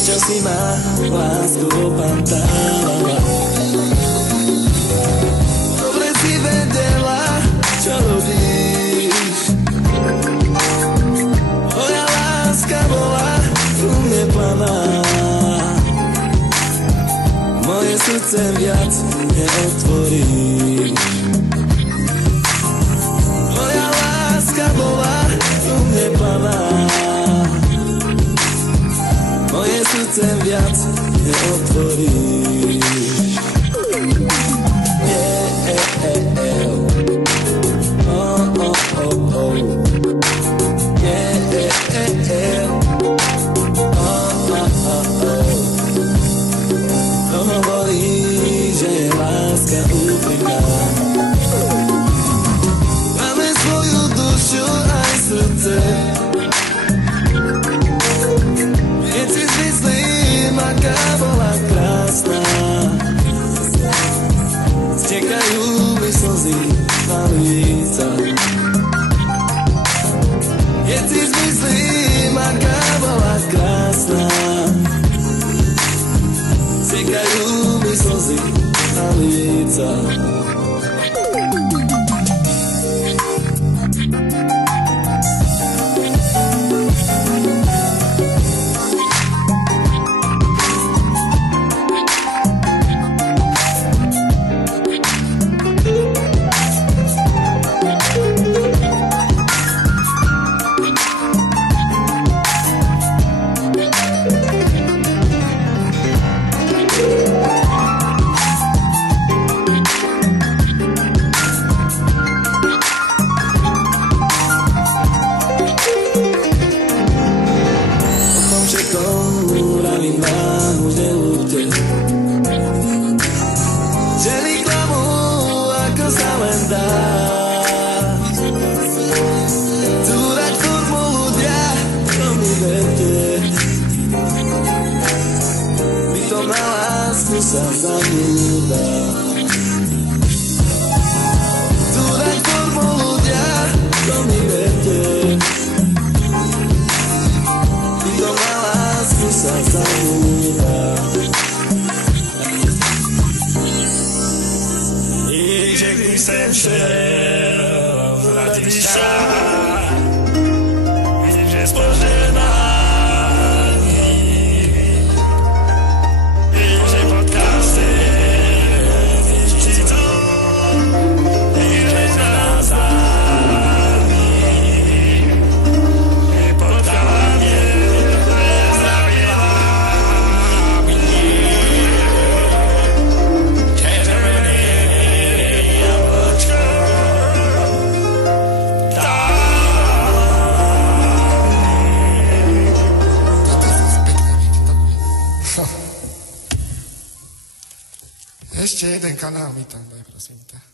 Prečo si ma lásku opantala? Dobre si vedela, čo robíš. Moja láska bola u mne planá. Moje srdce viac neotvoríš. Moja láska bola u mne planá. Moje srdce viac neotvoríš. To hovorí, že je láska úprimná. Máme svoju dušu aj srdce. Keď si zmyslím, aká bola krásna, stekajú mi slzy na líca. Keď si zmyslím, aká bola krásna, stekajú mi slzy na líca. Uravím vám, už neľúbte, že mi klamú, ako sa len dá. Chcú dať formu ľudia, to mi verte. My to na lásku sa zabúda. Chcú dať formu ľudia, to mi verte. My to na lásku sa zabúda. Idzie gdy sen szedł z radiszcza. Widzisz, że spojrzę na nich. Widzisz, że podcasty widzisz, widzisz, że znalazł nie poddała mnie. Ešte jeden kanál mi tam daj, prosím ťa.